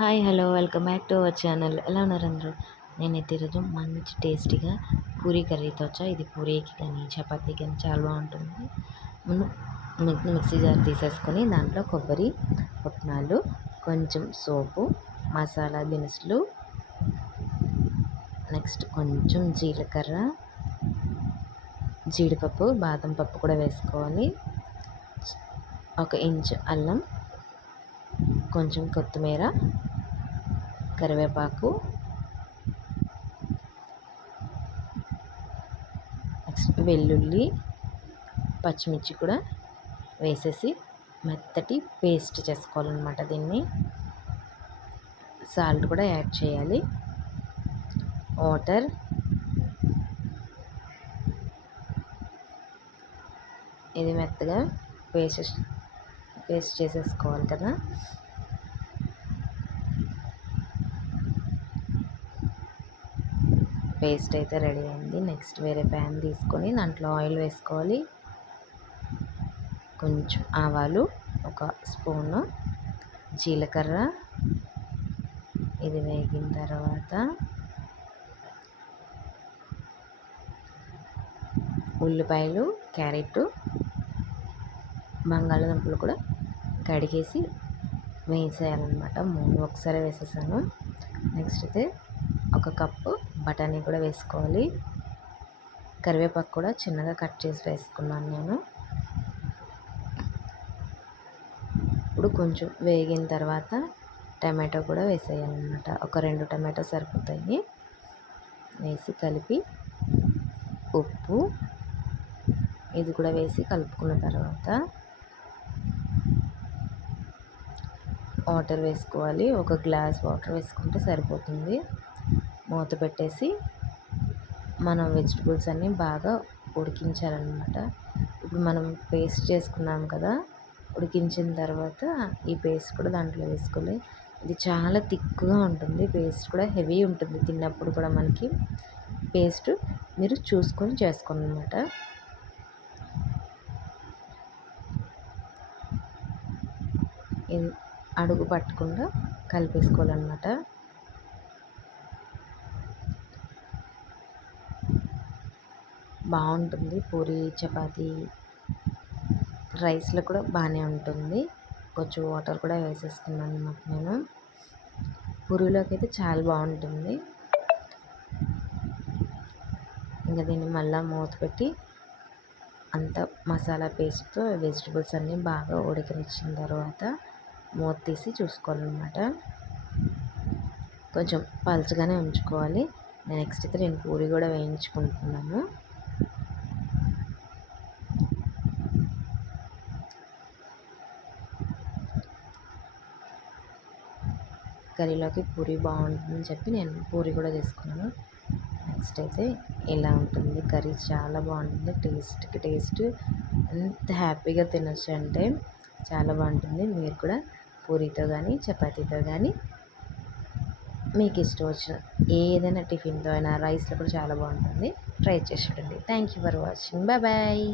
Hi hello welcome back to our channel. ఎలా ఉన్నారు అందరూ? నేనైతే ఈరోజు మంచి టేస్టీగా పూరీ కర్రీతో వచ్చా. ఇది పూరీకి కానీ చపాతీ కానీ చాలా బాగుంటుంది. ముందు మిక్సీ జార్ తీసేసుకొని దాంట్లో కొబ్బరి పుట్నాలు, కొంచెం సోపు, మసాలా దినుసులు, నెక్స్ట్ కొంచెం జీలకర్ర, జీడిపప్పు, బాదం పప్పు కూడా వేసుకోవాలి. 1 ఇంచు అల్లం, కొంచెం కొత్తిమీర, కరివేపాకు, నెక్స్ట్ వెల్లుల్లి, పచ్చిమిర్చి కూడా వేసేసి మెత్తటి పేస్ట్ చేసుకోవాలన్నమాట. దీన్ని సాల్ట్ కూడా యాడ్ చేయాలి. వాటర్, ఇది మెత్తగా పేస్ట్ చేసేసుకోవాలి కదా. పేస్ట్ అయితే రెడీ అయింది. నెక్స్ట్ వేరే ప్యాన్ తీసుకొని దాంట్లో ఆయిల్ వేసుకోవాలి. కొంచెం ఆవాలు, 1 స్పూను జీలకర్ర, ఇది వేగిన తర్వాత ఉల్లిపాయలు, క్యారెట్, బంగాళదుంపలు కూడా కడిగేసి వేసేయాలన్నమాట. 3 ఒకసారి వేసేసాను. నెక్స్ట్ అయితే 1 కప్పు బఠానీ కూడా వేసుకోవాలి. కరివేపాకు కూడా చిన్నగా కట్ చేసి వేసుకున్నాను నేను. ఇప్పుడు కొంచెం వేగిన తర్వాత టమాటో కూడా వేసేయాలన్నమాట. 2 టమాటో సరిపోతాయి. వేసి కలిపి ఉప్పు ఇది కూడా వేసి కలుపుకున్న తర్వాత వాటర్ వేసుకోవాలి. 1 గ్లాస్ వాటర్ వేసుకుంటే సరిపోతుంది. మూత పెట్టేసి మనం వెజిటబుల్స్ అన్నీ బాగా ఉడికించాలన్నమాట. ఇప్పుడు మనం పేస్ట్ చేసుకున్నాం కదా, ఉడికించిన తర్వాత ఈ పేస్ట్ కూడా దాంట్లో వేసుకోవాలి. ఇది చాలా థిక్గా ఉంటుంది. పేస్ట్ కూడా హెవీ ఉంటుంది తిన్నప్పుడు కూడా. మనకి పేస్ట్ మీరు చూసుకొని చేసుకోండి అన్నమాట. ఇది అడుగు పట్టకుండా కలిపేసుకోవాలన్నమాట. బాగుంటుంది పూరీ, చపాతీ, రైస్లో కూడా బాగానే ఉంటుంది. కొంచెం వాటర్ కూడా వేసేసుకున్నాను అన్నమాట నేను. పూరీలోకి అయితే చాలా బాగుంటుంది. ఇంకా దీన్ని మళ్ళీ మూత పెట్టి అంత మసాలా పేస్ట్తో వెజిటబుల్స్ అన్నీ బాగా ఉడికించిన తర్వాత మూత తీసి చూసుకోవాలన్నమాట. కొంచెం పలుచగానే ఉంచుకోవాలి. నెక్స్ట్ అయితే నేను పూరీ కూడా వేయించుకుంటున్నాను. కర్రీలోకి పూరీ బాగుంటుందని చెప్పి నేను పూరీ కూడా చేసుకున్నాను. నెక్స్ట్ అయితే ఇలా ఉంటుంది కర్రీ. చాలా బాగుంటుంది. టేస్ట్కి టేస్ట్ ఎంత హ్యాపీగా తినొచ్చు అంటే చాలా బాగుంటుంది. మీరు కూడా పూరీతో కానీ చపాతీతో కానీ మీకు ఇష్టం వచ్చిన ఏదైనా టిఫిన్తో అయినా రైస్లో కూడా చాలా బాగుంటుంది. ట్రై చేసి చూడండి. Thank you for watching. Bye bye.